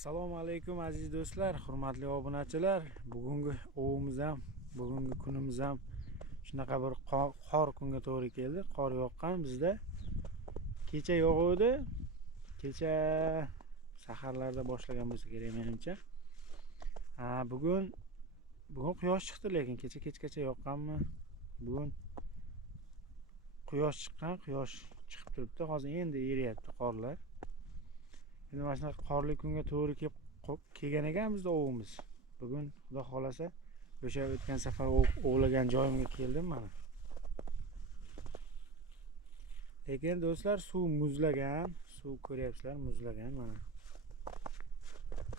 Assalomu alaykum aziz do'stlar, hurmatli obunachilar. Bugungi kunimiz ham shunaqa bir qor kunga to'g'ri keldi. Qor yoqqan bizda. Kecha yog'uvdi. Kecha saharlarda boshlagan bo'lsa kerak menimcha. Bugun quyosh chiqdi, lekin kecha kechgacha yoqqanmi? Bugun quyosh chiqqan, quyosh chiqib turibdi. Hozir endi eriyapti qorlar. Endi mana shunaqa qorli kunga to'g'ri kelgan ekan bizda ovimiz. Bugun xudo xolasa o'sha o'tgan safar ovlagan joyimga keldim mana. Lekin do'stlar, suv muzlagan, suv ko'ryapsizlar, muzlagan mana.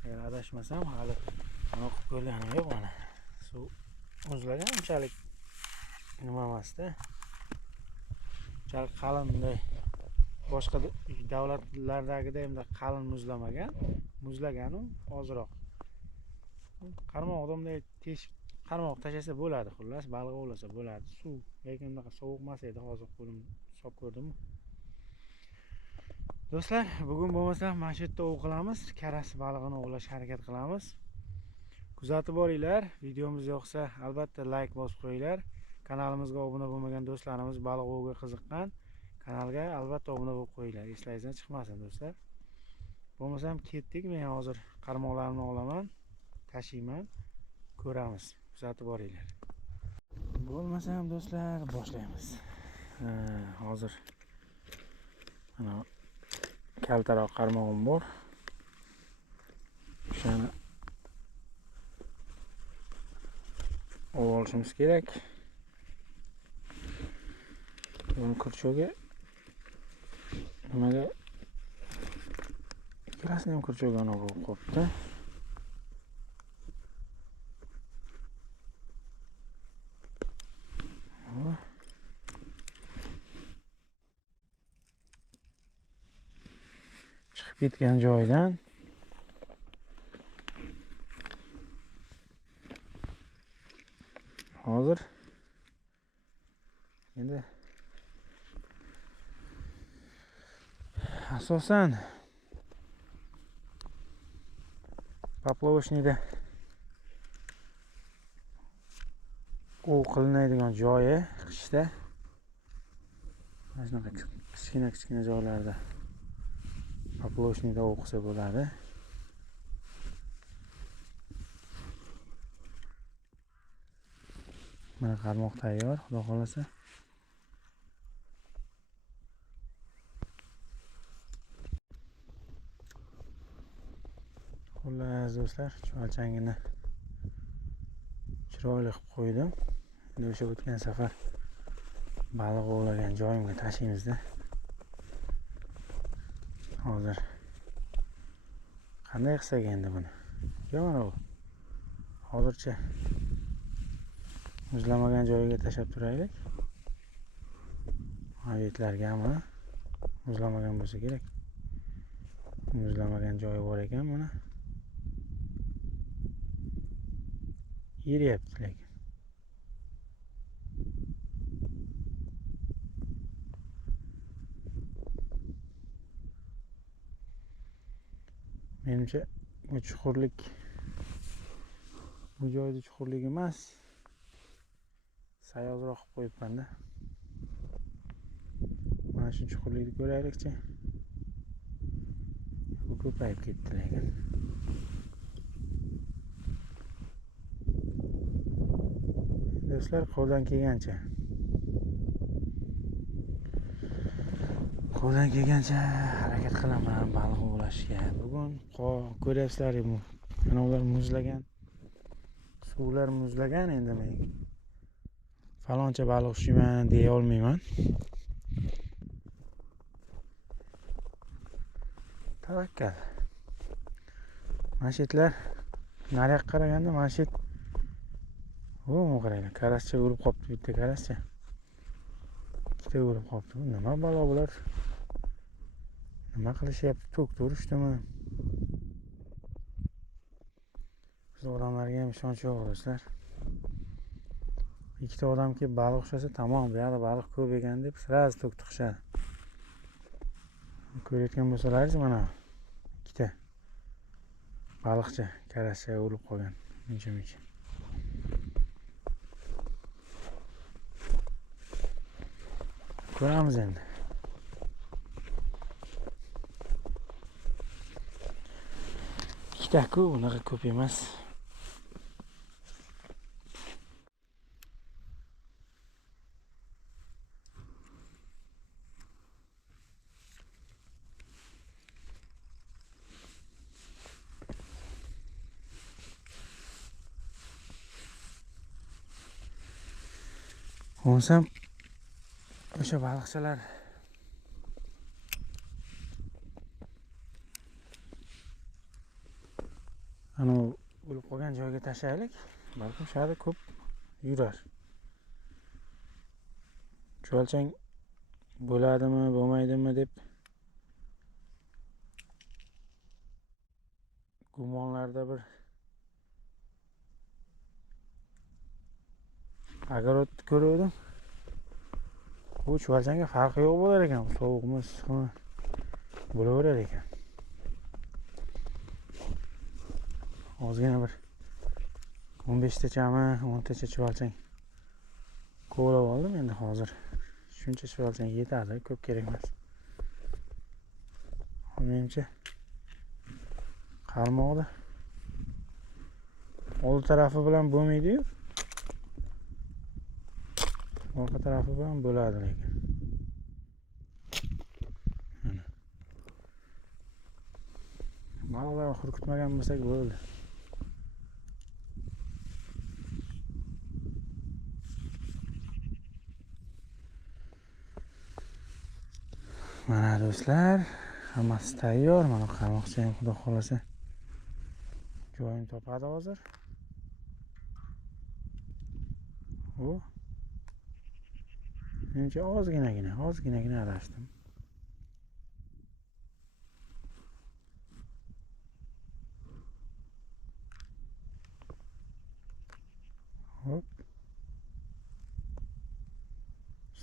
Agar adashmasam hali mana o'qib ko'rganim yo'q mana. Suv muzlagan, unchalik nima emasda. Unchalik qalin bunday boshqa davlatlardagidek endi qalin muzlagan u ozroq. Qarmoqda bunday qarmoq tashlasa bo'ladi, xullas baliq ovlasa bo'ladi. Suv lekin bunaqa sovuq emas edi, hozir qo'lim solib ko'rdim. Do'stlar, bugun bo'lmasa mana shu yerda ov qilamiz, karas balig'ini ovlashga harakat qilamiz. Kuzatib boringlar. Videomiz yoqsa albatta like bosib qo'yinglar. Kanalimizga obuna bo'lmagan do'stlarimiz, baliq ovga qiziqqan kanalga albatta obuna bo'lib qo'yinglar. Eslaringizdan chiqmasin do'stlar. Bo'lmasam ketdik, men hozir qarmoqlarimni olaman, tashiyman, ko'ramiz. Kuzatib boringlar. Bo'lmasam do'stlar, boshlaymiz. Hozir mana kaltaroq qarmog'im bor. O'shani olishimiz kerak. Buni kurchoga nimaga ikkalasini ham kurchoga olib qo'yibdi. Chiqib ketgan joydan hozir endi asosan poplovochnikda ov qilinadigan joyi qishda mana shunaqa kichkina joylarda poplovochnikda ov qilsa bo'ladi. Mana qarmoq tayyor, xudo xolasa. Xullas do'stlar, chuvalchangini chiroyli qilib qo'ydim. Endi o'sha o'tgan safar baliq ovlagan joyimga tashaymizda. Hozir qanday qilsak endi buni? Mana bu. Hozircha muzlamagan joyiga tashab turaylik. Hayitlarga ham muzlamagan bo'lsa kerak. Muzlamagan joyi bor ekan mana. Yeriyapti lekin. Menimcha bu chuqurlik, bu joyda chuqurlik emas, sayozroq qilib qo'yibman-da. Mana shu chuqurlikni ko'raylikchi. Bu ko'payib ketdi lekin. Do'stlar, qo'ldan kelgancha harakat qilaman baliq ovlashga. Bugun ko'ryapsizlar, mana ular muzlagan. Suvlar muzlagan, endi men faloncha baliq ushlayman deya olmayman. Tavakkal. Mana shu yerlar nariyoqqa qaraganda mana shu qaranglar, karascha urib qolibdi, bitta karascha. Ikkita urib qolibdi. Nima balo bular? Nima qilishyapti? To'kda urishdimi? Biz odamlarga ham ishonch yo'q do'stlar. Ikkita odam kelib baliq ushlasa tamom, bu yerda baliq ko'p ekan deb sraz to'kda qishadi. Ko'rayotgan bo'lsalaringiz mana ikkita baliqchi karasiga o'lib qolgan. Muncha. Ko'ramiz endi. Ikkita-ku, unaqa ko'p emas. Onsam o'sha baliqchalar ana o'lib qolgan joyga tashlaylik. Balkim shu yerda ko'p yurar. Chuvalchang bo'ladimi, bo'lmaydimi deb gumonlarda bir agarotni ko'rdim. Bu chuvalchanga farqi yo'q bo'lar ekan. Sovuqmi, issiqmi bo'laverar ekan. Ozgina bir 15 tachami, 10 tacha chuvalchang ko'rib oldim. Endi hozir shuncha chuvalchang yetadi, ko'p kerak emas. Menimcha qarmoqda old tarafi bilan bo'lmaydi-yu. Orqa tarafi bilan bo'ladi lekin. Baliqlar hurkutmagan bo'lsak bo'ldi. Mana do'stlar, hammasi tayyor. Mana qarmoqcha ham xudo xolasa joyini topadi hozir. Bu menimcha ozginagina aralashdim. Hop.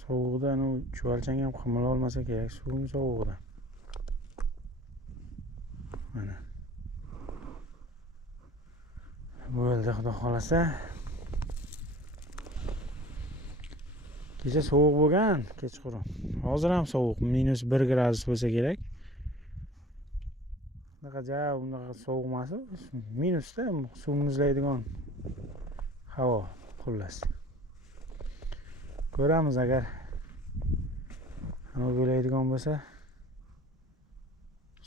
Sovuqdan u chuvalchang ham qimila olmasa kerak, suvim sovuqdan. Mana. Bo'ldi xudo xolasa. Kecha sovuq bo'lgan, kechqurun. Hozir ham sovuq, -1 gradus bo'lsa kerak. Bunaqa sovuq emas, minusda suv muzlaydigan havo, xullas. Ko'ramiz agar nima bo'ladigan bo'lsa,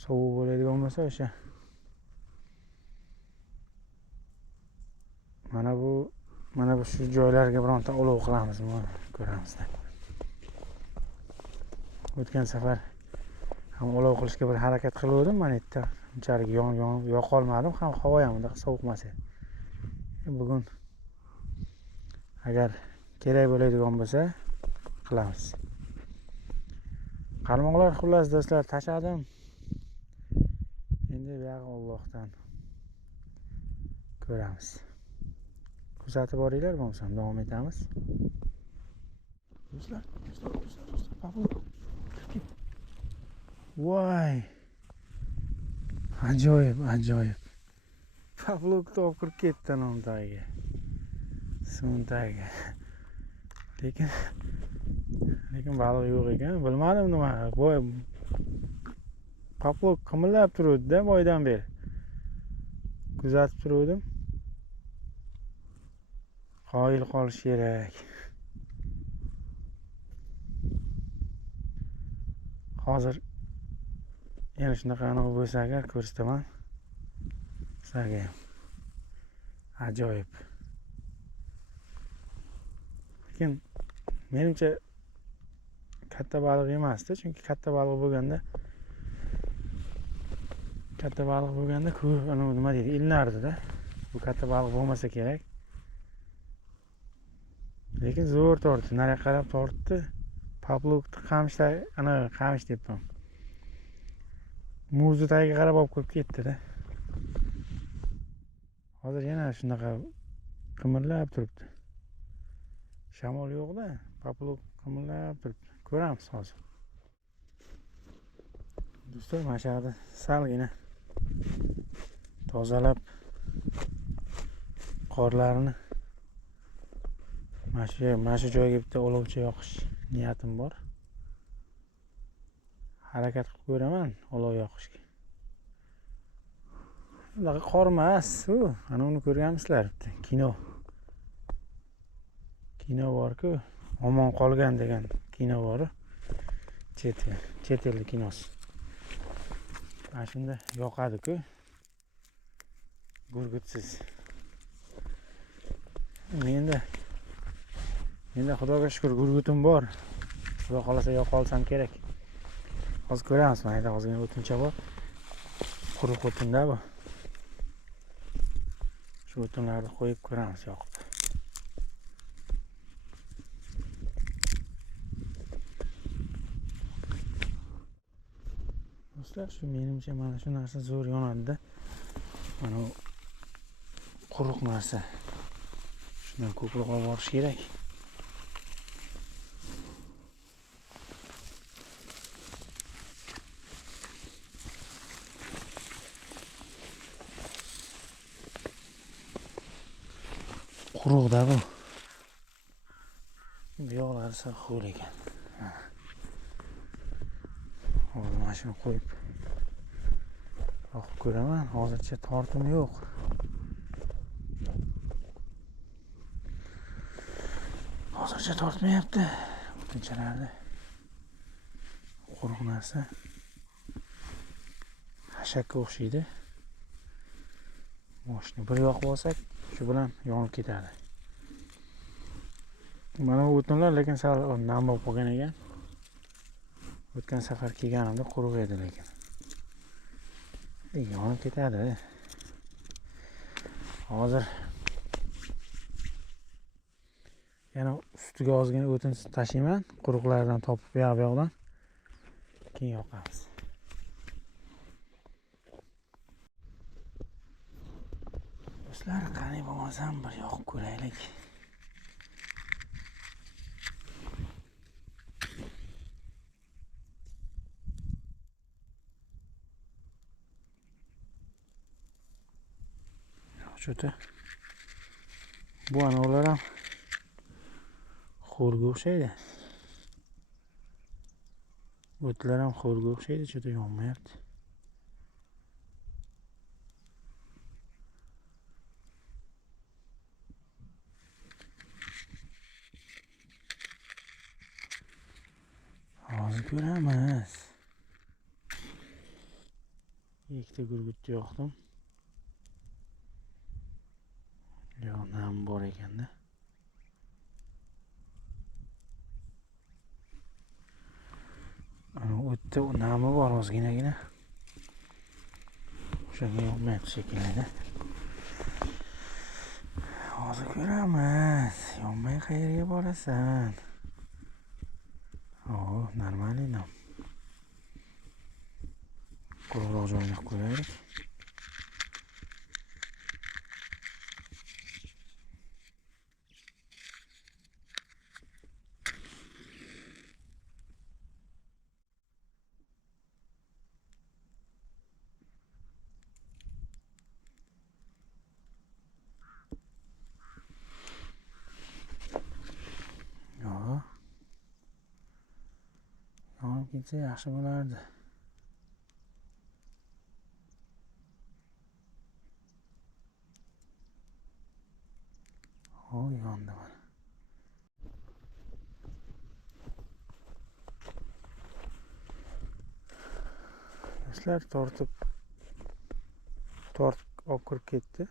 sovuq bo'ladigan bo'lsa o'sha mana bu shu joylarga bironta olov qilamiz, ko'ramiz. O'tgan safar ham olov qilishga bir harakat qilgandim, mana yerda unchalik yoqolmadim, ham havo ham unday sovuq emas edi. Bugun agar kerak bo'ladigan bo'lsa qilamiz. Qarmoqlar xullas do'stlar tashladim. Endi bu yoq Allohdan ko'ramiz. Kuzatib boringlar, bo'lmasa davom etamiz. Do'stlar. Voy! Ajoyib. Pavlok top kirib ketdi nomdagi. Suvdagi. Lekin baliq yo'q ekan. Bilmadim nima. Voy. Pavlok qimillab turibdi-da boydan beri. Kuzatib turdim. Qoyil qolish kerak. Hozir yana shunaqa bo'lsa agar ko'rsataman. Sizlarga ham. Ajoyib. Lekin menimcha katta baliq emasdi, chunki katta baliq bo'lganda nima deydi, ilinardi-da. Bu katta baliq bo'lmasa kerak. Lekin zo'r tortdi, nariga qarab tortdi. Pavlokni qamish debman. Muzni tagiga qarab olib qo'yib ketdi-da. Hozir yana shunaqa qimirlab turibdi. Shamol yo'q-da, Pavlok qimirlab turibdi. Ko'ramiz hozir. Do'stlar, mana shu yerda salgina tozalab qorlarini mana shu joyga bitta olovcha yoqish niyatim bor. Harakat qilib ko'raman olov yoqishga. Bunaqa qor emas u. Ana uni ko'rganmisizlar bitta kino bor-ku, omon qolgan degan kino bor. Chet ellik kinosi. Mana shunda yoqadi-ku. Gurgutsiz. Menda Xudoga shukr gurgutim bor. Xudo xolasa yoqa olsam kerak. Hozir ko'ramiz, mayda ozgina o'tincha bor. Quruq o'tinda bu. Shu o'tinlarni qo'yib ko'ramiz yoqib. Do'stlar, shu menimcha mana shu narsa zo'r yonadi-da. Mana u quruq narsa. Shundan ko'proq olib borish kerak. Quruq-da bu. Bu yoqlari sal ho'l ekan. Hozir mana shuni qo'yib yoqib ko'raman. Hozircha tortim yo'q. Hozircha tortmayapti. O'tinchalarda quruq narsa. Hashakka o'xshaydi. Moshni bir yoqib olsak, shu bilan yonib ketadi. Mana bu o'tinlar lekin sal nam bo'lib qolgan ekan. O'tgan safar kelganimda quruq edi lekin. Yonib ketadi. Hozir yana ustiga ozgina o'tin tashiyman, quruqlardan topib bu yoqdan. Keyin yoqamiz. Do'stlar, qani bo'lmasam bir yoqib ko'raylik. Shuda bu anolar ham xo'rga o'xshaydi. O'tlar ham xo'rga o'xshaydi, juda yonmayapti. Hozir ko'ramiz. Ikkita gurgutni yoqdim. Yo'q, nam bor ekanda. O'tda nami bor ozginagina. O'shanga yoqmayapti shekilli. Hozir ko'ramiz. Yonmay qayerga borasan? Normalniy nam. Quruqroq joyga qo'yaylik. Yonib ketsa yaxshi bo'lardi. Yondi mana. Do'stlar, tortib olib kirib ketdi.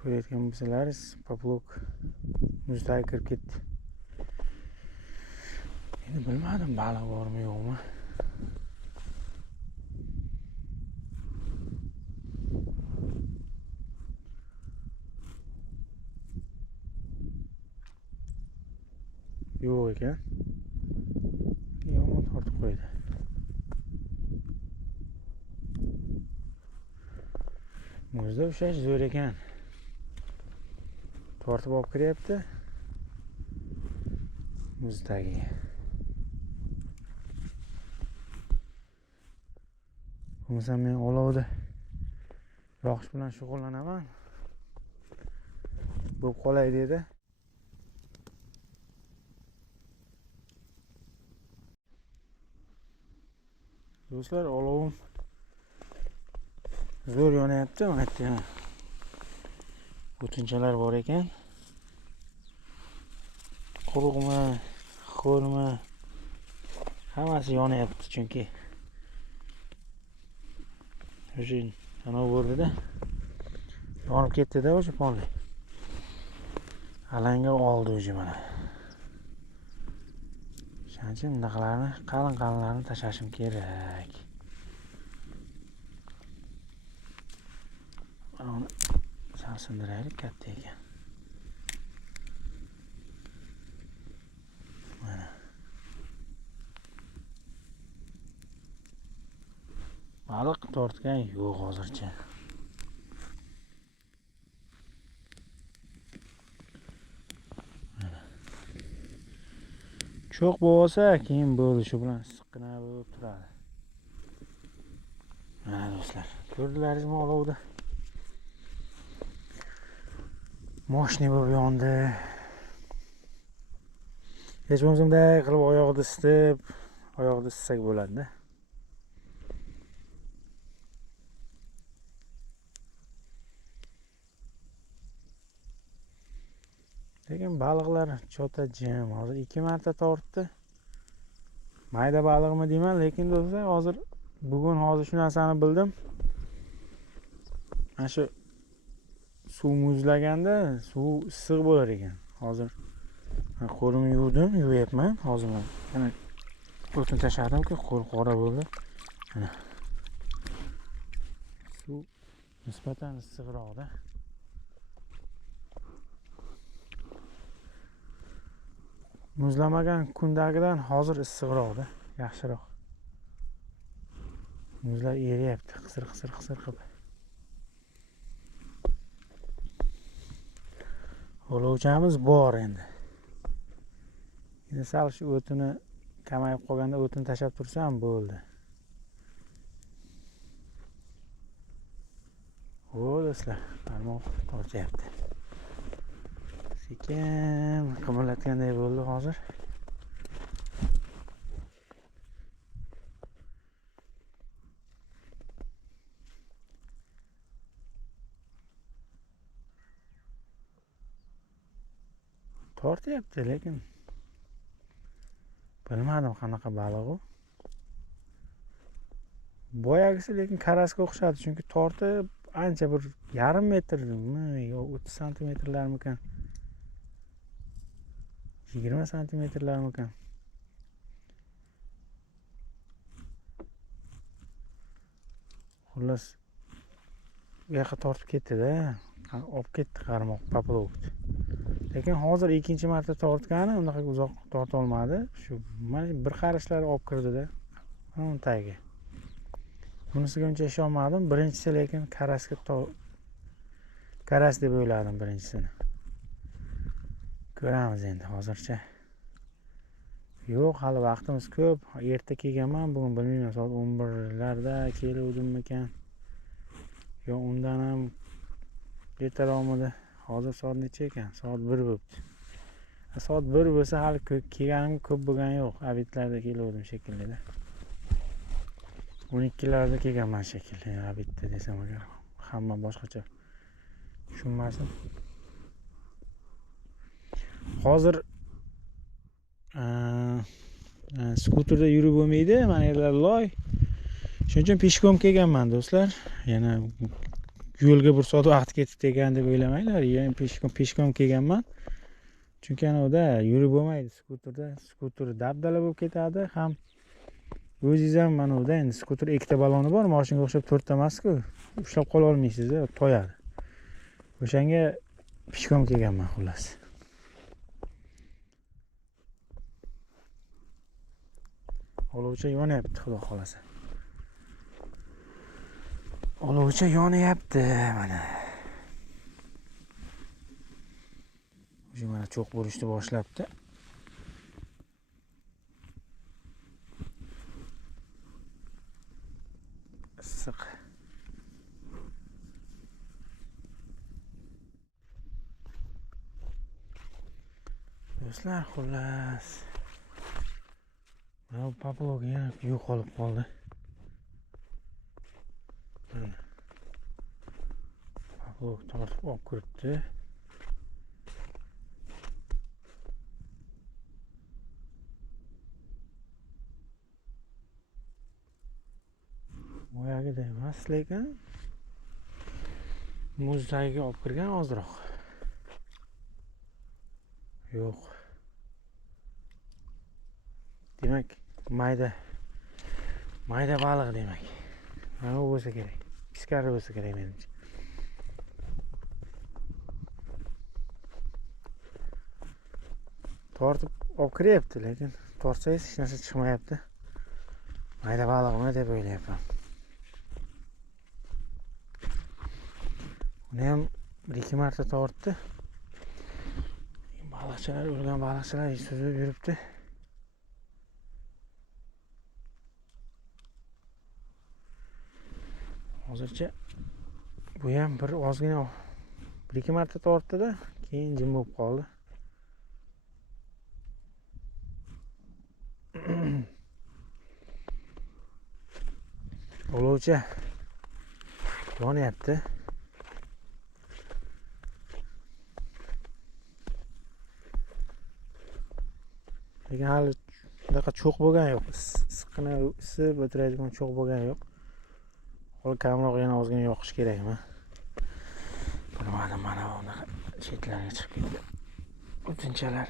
Ko'rayotgan bo'lsalaringiz, poplok muztaga kirib ketdi. Endi bilmadim baliq bormi yo'qmi. Yo'q ekan. Yomon tortib qo'ydi. Muzda ushlash zo'r ekan. Tortib olib kiryapti. muz tagiga. Bo'lmasa men olovda yoqish bilan shug'ullanaman. Bo'lib qolay dedi. Do'stlar, olovim zo'r yonyapti. Mana bu yerda o'tinchalar bor ekan. Quruqmi, xo'rmi, hammasi yonyapti chunki o'sha ana bo'rdida yonib ketdi-da o'sha polni. Alanga oldi o'sha mana. Shuning uchun bunaqalarni qalin-qalinlarni tashlashim kerak. Uni sindiraylik, katta ekan. Mana. Baliq tortgan yo'q hozircha. Mana. Cho'q bo'lsa, keyin bo'ldi, shu bilan issiqqina bo'lib turadi. Mana do'stlar, ko'rdilaringizmi olovda? Moshni bo'lib yondi. Hech bo'lmasa bunday qilib oyoqda isitib, oyoqda isitsak bo'ladi-da. Lekin baliqlar chota jim. Hozir 2 marta tortdi. Mayda baliqmi deyman, lekin do'stlar, bugun shu narsani bildim. Mana shu suv muzlaganda suv issiq bo'lar ekan. Hozir qo'limni yuvyapman. Hozir mana o'tin tashladim-ku, qo'l qora bo'ldi. Mana suv nisbatan issiqroq-da. Muzlamagan kundagidan hozir issiqroq-da, yaxshiroq. Muzlar eriyapti, qisir qilib. Olovchamiz bor endi. Endi sal shu o'tini kamayib qolganda o'tin tashab tursam bo'ldi. O do'stlar, barmoq tortyapti. Sekin qimirlatganday bo'ldi hozir. Tortyapti, lekin bilmadim qanaqa baliq u. Boyagisi lekin karasga o'xshadi, chunki tortib ancha bir yarim metrmi yo 30 santimetrlarmikan? 20 santimetrlarmikan? Xullas bu yoqqa tortib ketdi-da. Olib ketdi qarmoq, poplovdi. Lekin hozir ikkinchi marta tortgani, unaqa uzoq torta olmadi. Shu mana bir qarashlar olib kirdi-da. Mana tagiga. Bunisiga uncha ishonmadim. Birinchisi lekin karas deb o'yladim birinchisini. Ko'ramiz endi hozircha. Yo'q, hali vaqtimiz ko'p. Erta kelganman, bugun bilmayman, soat 11larda keluvdimmikan. Yo undan ham ertaroqmidi. Hozir soat necha ekan? Soat 1 bo'libdi. Soat 1 bo'lsa hali kelganim ko'p bo'lgani yo'q. Abitlarda keluvdim shekilli-da. 12larda kelganman shekilli, abitda desam agar. Hamma boshqacha tushunmasin. Hozir skuterda yurib bo'lmaydi, mana yerlar loy. Shuning uchun peshkom kelganman do'stlar. Yana yo'lga bir soat vaqt ketibdi ekan deb o'ylamanglar. Yani peshkom kelganman. Chunki anavda yurib bo'lmaydi skuterda. Skuter dabdala bo'lib ketadi, ham o'zingiz ham mana bunda endi skuter ikkita baloni bor, mashinaga o'xshab 4 ta emas-ku. Ushlab qola olmaysiz-da, to'yadi. O'shanga peshkom kelganman xullas. Olovcha yonyapti, xudo xolasa. Olovcha yonyapti mana. O'sha mana cho'q bo'lishni boshlabdi. do'stlar, xullas. Mana poplog yana yo'qolib qoldi. Mana poplog tortib olib kiribdi. Boyagida emas, lekin muz tagiga olib kirgan ozroq. Yo'q. Demak, mayda baliq demak. Mana bu bo'lsa kerak. Piskari bo'lsa kerak menimcha. Tortib olib kiryapti, lekin tortsangiz hech narsa chiqmayapti. Mayda baliqmi deb o'ylayapman. Uni ham 1-2 marta tortdi. Baliqchilar, o'lgan baliqchilar suzib yuribdi. Hozircha bu ham bir ozgina 1-2 marta tortdi-da, keyin jim bo'lib qoldi. Olovcha yonyapti. Lekin hali bunaqa cho'q bo'lgani yo'q. Issiqqina isib o'tiradigan cho'q bo'lgani yo'q. Hozir kamroq yana ozgina yoqish kerakmi? Bilmadim, mana bunaqa chetlarga chiqib ketdi. O'tinchalar.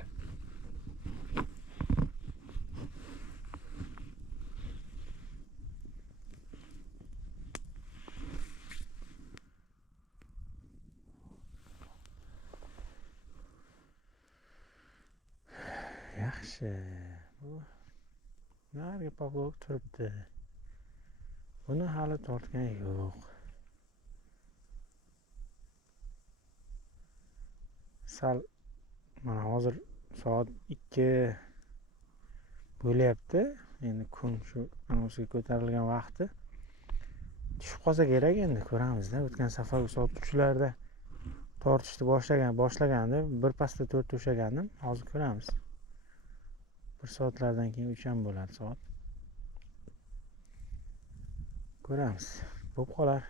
Yaxshi. Bu nariga poplog turibdi. Buni hali tortgan yo'q. Sal mana hozir soat 2 bo'lyapti. Endi kun shu anosiga ko'tarilgan vaqti. Tushib qolsa kerak, endi ko'ramiz-da. O'tgan safar soat 3larda tortishni boshlagandim. Bir pasda 4 ushlagandim. Hozir ko'ramiz. 1 soatlardan keyin 3 ham bo'ladi soat. Ko'ramiz. Bo'p qolar.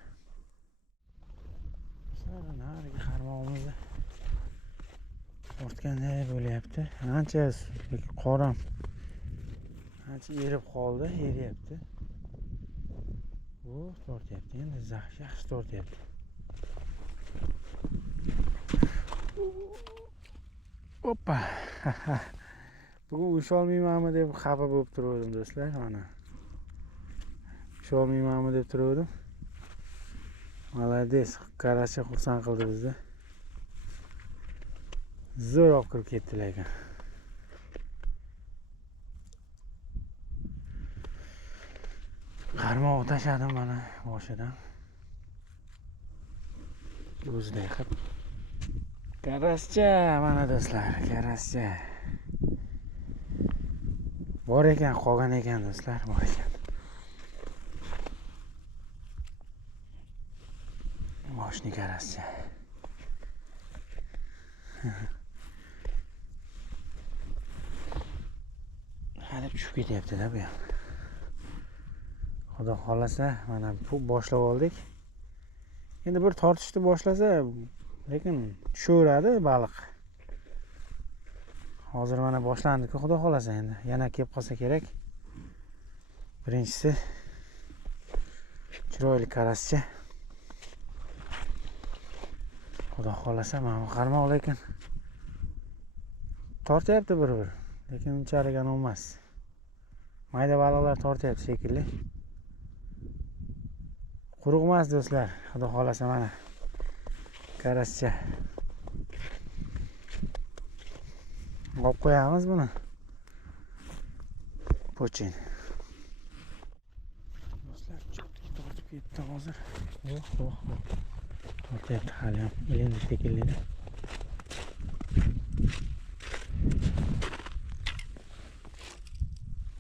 Nariga qarmog'imizni tortganday bo'lyapti. Ancha qoram. Ancha erib qoldi, eryapti. Bu tortyapti. Endi yaxshi tortyapti. Hoppa. Bugun usholmaymanmi deb xafa bo'lib turdim do'stlar, mana. Usholmaymanmi deb turdim. Malades, qaracha xursand qildi bizni. Zo'r olib kirib ketdi lekin. Qarmoq tashladim mana boshidan. O'ziday qilib. Karascha, mana do'stlar, karascha. Bor ekan, qolgan ekan do'stlar, bor ekan. Boshni karascha. Hali tushib ketyapti-da bu ham. Xudo xolasa, mana bu boshlab oldik. Endi bir tortishni boshlasa, lekin tushaveradi baliq. Hozir mana boshlandi-ku, xudo xolasa endi. Yana kelib qolsa kerak. Birinchisi chiroyli karascha. Xudo xolasa, mana bu qarmoq lekin tortyapti bir-bir. Lekin unchalik emas. Mayda baliqlar tortyapti shekilli. Quruq emas do'stlar, xudo xolasa mana karascha. Olib qo'yamiz buni. Pochin. Do'stlar, tortib ketdi hozir. Tortyapti hali ham. Endi shekilli.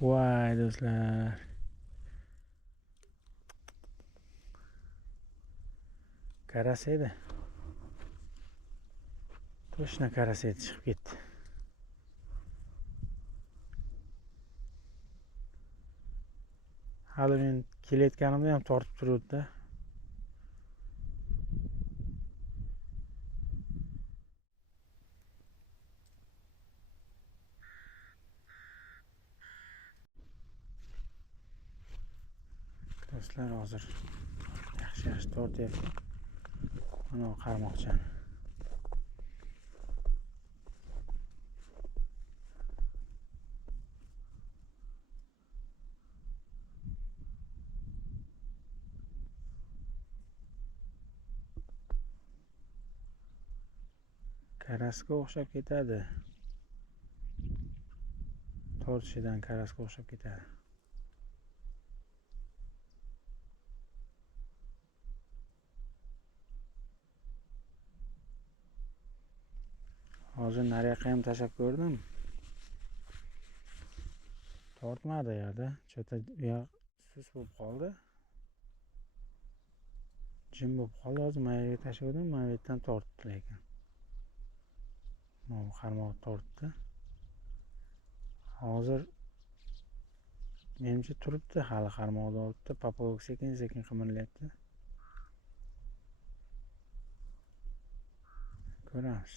Voy do'stlar. Karas edi. To'shna karas edi, chiqib ketdi. Hali men kelayotganimda ham tortib turibdi. Do'stlar, hozir yaxshi tortyapti. Mana qarmoqchani. Karasga o'xshab ketadi. Tortishidan karasga o'xshab ketadi. Hozir nariyoqqa ham tashlab ko'rdim. Tortmadi yerda. Chota sus bo'lib qoldi. Jim bo'lib qoldi. Hozir mayga tashladim, maydan tortdi lekin. Mana qarmoq tortdi. Hozir menimcha turibdi, hali qarmoqda olibdi. Popolog sekin qimirlayapti. Ko'ramiz.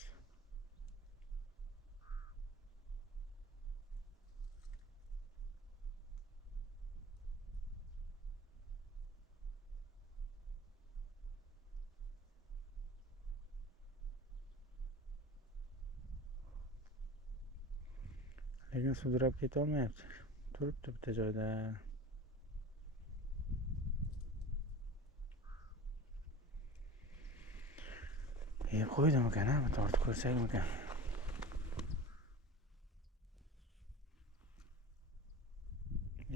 Lekin sudrab keta olmayapti. Turibdi bitta joyda. Qo'ydim ekan, ha, tortib ko'rsakmikan.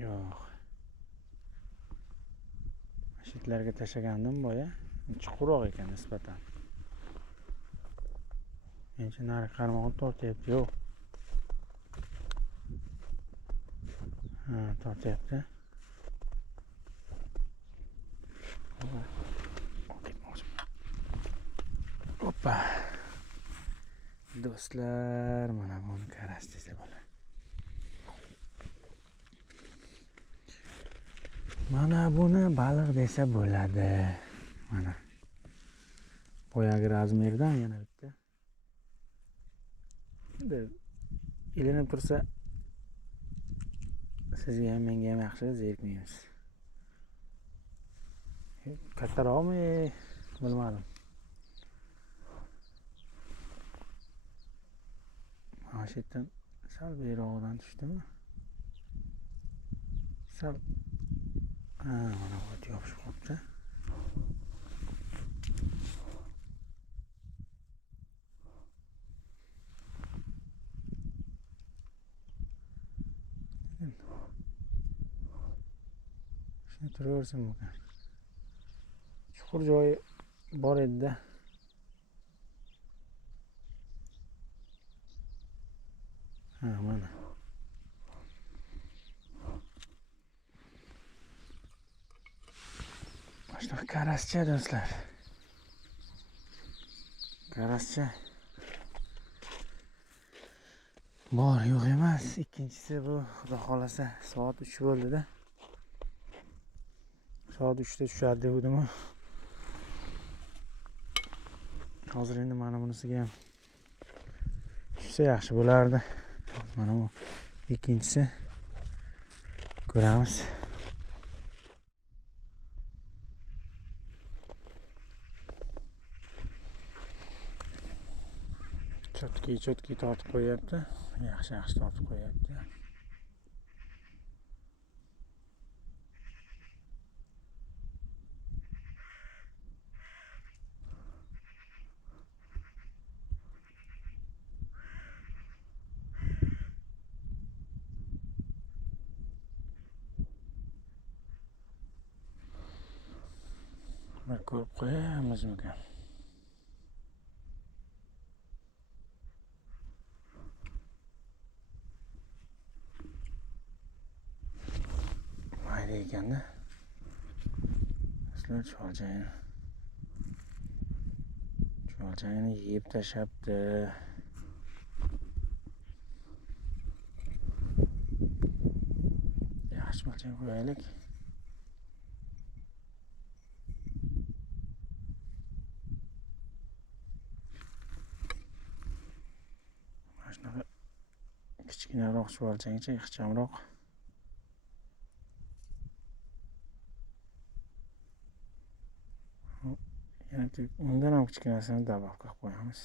Yo'q. Shitlarga tashlagandim boya. Chuqurroq ekan nisbatan. Mencha nari qarmoqni tortyapti. Yo'q. Ha, tortyapti. Hoppa. Do'stlar, mana buni karas desa bo'ladi. Mana buni baliq desa bo'ladi. Mana. Boyagi razmerdan yana bitta. Endi ilinib tursa sizga ham menga ham yaxshi zerikmaymiz. Kattaroqmi? Bilmadim. Mana shu yerdan sal beroqdan tushdimi? Sal mana bu yopishib qolibdi. Shuni turaversin ekan. Chuqur joyi bor edi-da. Ha, mana. Shunaqa karascha do'stlar. Karascha. Bor, yo'q emas. Ikkinchisi bu, xudo xolasa, soat 3 bo'ldi-da. Soat 3 da tushar dedim. Hozir endi mana bunisiga ham tushsa yaxshi bo'lardi. Mana bu ikkinchisi. Ko'ramiz. Chotki tortib qo'yapti. Yaxshi tortib qo'yapti. Bir ko'rib qo'yamizmikan? Mayda ekanda. Sizlar cho'lchayini yeb tashlabdi. Yaxshi cho'lchay qo'yaylik. kichkinaroq chuvalchangcha, ixchamroq. Yana undan ham kichkinasini dabobga qo'yamiz.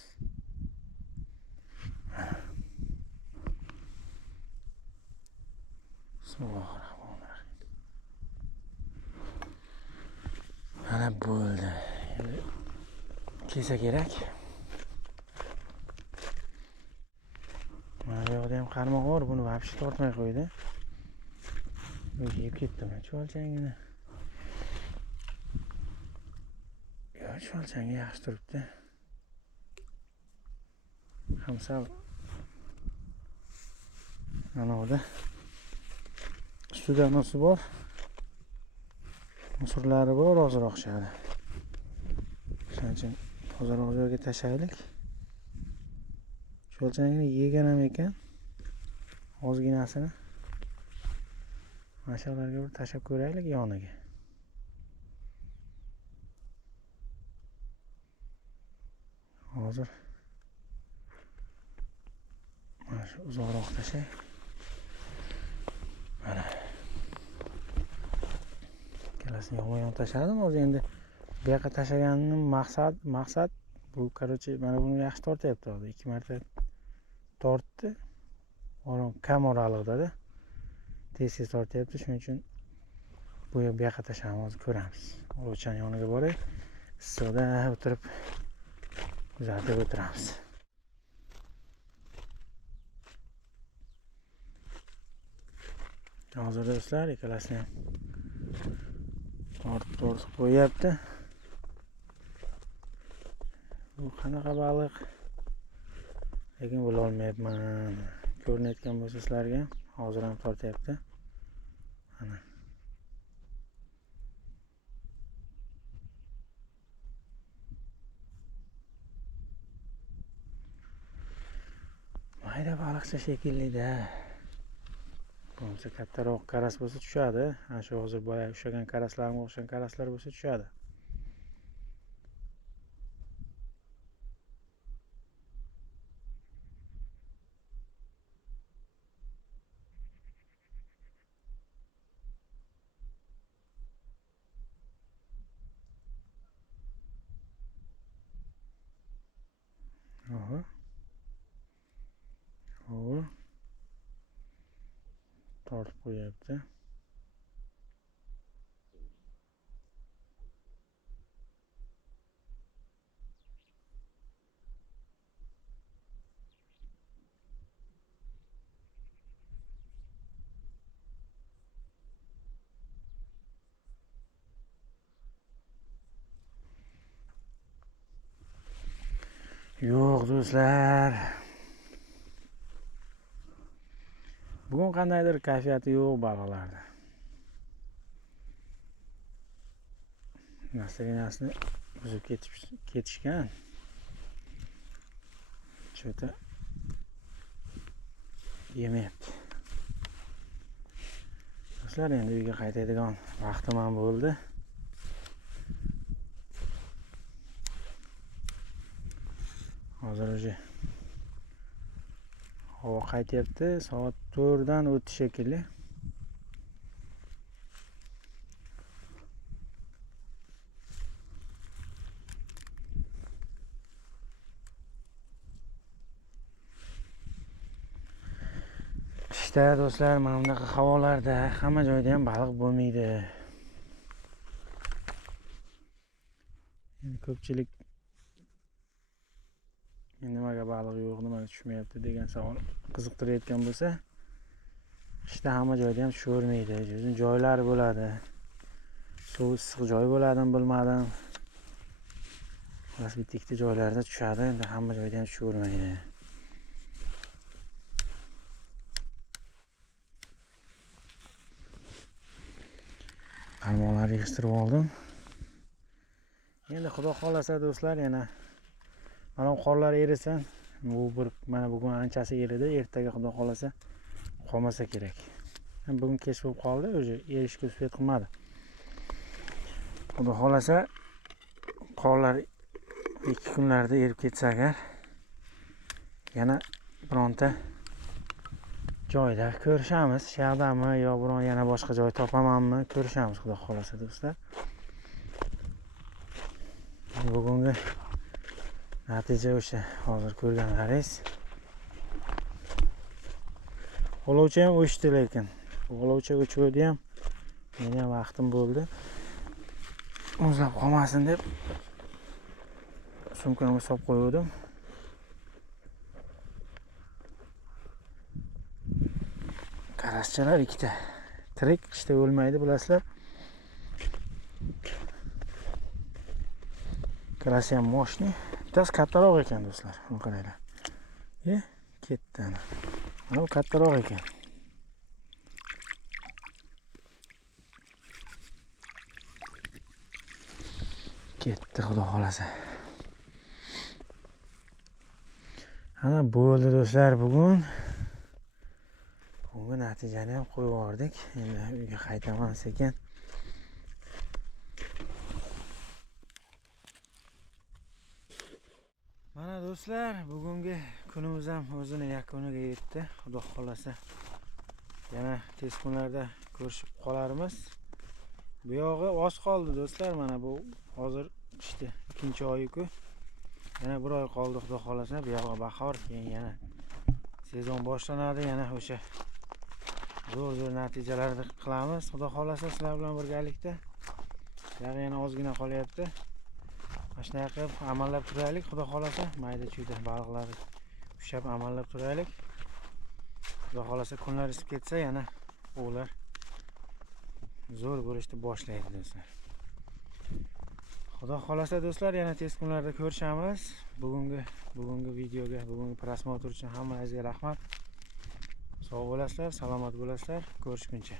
Mana bo'ldi. Kelsa kerak. Mana bu yoqda ham qarmoq bor, buni vobshe tortmay qo'ydi. Yeb ketdimi chuvalchangini? Yo'q, chuvalchangi yaxshi turibdi. Hamsal anavda ustida nosi bor. Unsurlari bor, ozroq o'xshadi. Shuning uchun ozroq joyga tashlaylik. Chuvalchangini yegan ham ekan. Ozginasini mashalarga bir tashab ko'raylik yoniga. Hozir mana shu uzoqroq tashay. Mana ikkalasini yonma-yon tashladim. Hozir endi bu yoqqa tashlaganim maqsad bu, короче, mana buni yaxshi tortyapti hozir. 2 marta tortdi. Kam oraliqda-da. Tez tortyapti, shuning uchun bu yoqqa tashlamiz, hozir ko'ramiz. O'lchani yoniga boray. Issiqda o'tirib kuzatib o'tiramiz. Hozir do'stlar, ikkalasini ham tortib qo'yapti. Bu qanaqa baliq? Lekin bo'la olmayapman. Ko'rinayotgan bo'lsa sizlarga hozir ham tortyapti. Mana. Mayda baliqcha shekilli-da. Buncha kattaroq karas bo'lsa tushadi. Ana shu hozir boya ushlagan karaslarga o'xshagan karaslar bo'lsa tushadi. Tortib qo'yapti. Yo'q do'stlar. Bugun qandaydir kayfiyati yo'q baliqlarda. Nasliginasini buzib ketishgan. Cho'ta yemayapti. Do'stlar, endi uyga qaytadigan vaqtim ham bo'ldi. Hozir o'zi havo qaytyapti, soat 4 dan o'tdi shekilli. Qishda do'stlar, mana bunaqa havolarda hamma joyda ham baliq bo'lmaydi. Endi ko'pchilik nimaga baliq yo'q, nimaga tushmayapti degan savol qiziqtirayotgan bo'lsa, qishda hamma joyda ham tushavermaydi. O'zing joylari bo'ladi. Suv issiq joy bo'ladimi bilmadim. Bitta ikkita joylarda tushadi, endi hamma joyda ham tushavermaydi. Qarmoqlarni yig'ishtirib oldim. Endi xudo xolasa do'stlar, yana mana qorlar erisa, mana bugun anchasi eridi, ertaga xudo xolasa qolmasa kerak. Bugun kech bo'lib qoldi, o'zi erishga uspet qilmadi. Xudo xolasa qorlar 2 kunlarda erib ketsa agar, yana bironta joyda ko'rishamiz. Shu yerdami yo biron yana boshqa joy topamanmi, ko'rishamiz xudo xolasa do'stlar. Bugungi natija o'sha hozir ko'rganlaringiz. Olovchi ham o'chdi, lekin olovchi o'chdi ham. Meni ham vaqtim bo'ldi. Muzlab qolmasin deb sumkamga solib qo'ydim. Qaraschalar ikkita. Tirik, qishda o'lmaydi, bilasizlar. Qarasi ham moshni. Bittasi kattaroq ekan do'stlar. Buni qaranglar. Ketdi ana. Mana bu kattaroq ekan. Ketdi xudo xolasa. Ana bo'ldi do'stlar, bugun natijani ham qo'yib yubordik. Endi uyga qaytaman sekin. Mana do'stlar, bugungi kunimiz ham o'zini yakuniga yetdi. Xudo xolasa. Yana tez kunlarda ko'rishib qolarmiz. Bu yog'i oz qoldi do'stlar, mana bu hozir işte 2-oy-ku. Yana 1 oy qoldi xudo xolasa. Bu yog'i bahor, keyin yana sezon boshlanadi, yana o'sha zo'r natijalarni qilamiz. Xudo xolasa sizlar bilan birgalikda. Yana ozgina qolyapti. Mana shunaqa qilib amallab turaylik, xudo xolasa. Mayda-chuyda baliqlarni ushlab amallab turaylik. Xudo xolasa kunlar isib ketsa, yana ular zo'r bo'lishni boshlaydi do'stlar. Xudo xolasa do'stlar, yana tez kunlarda ko'rishamiz. Bugungi videoga, bugungi prosmotr uchun hammangizga rahmat. Sog' bo'lasizlar, salomat bo'lasizlar. Ko'rishguncha.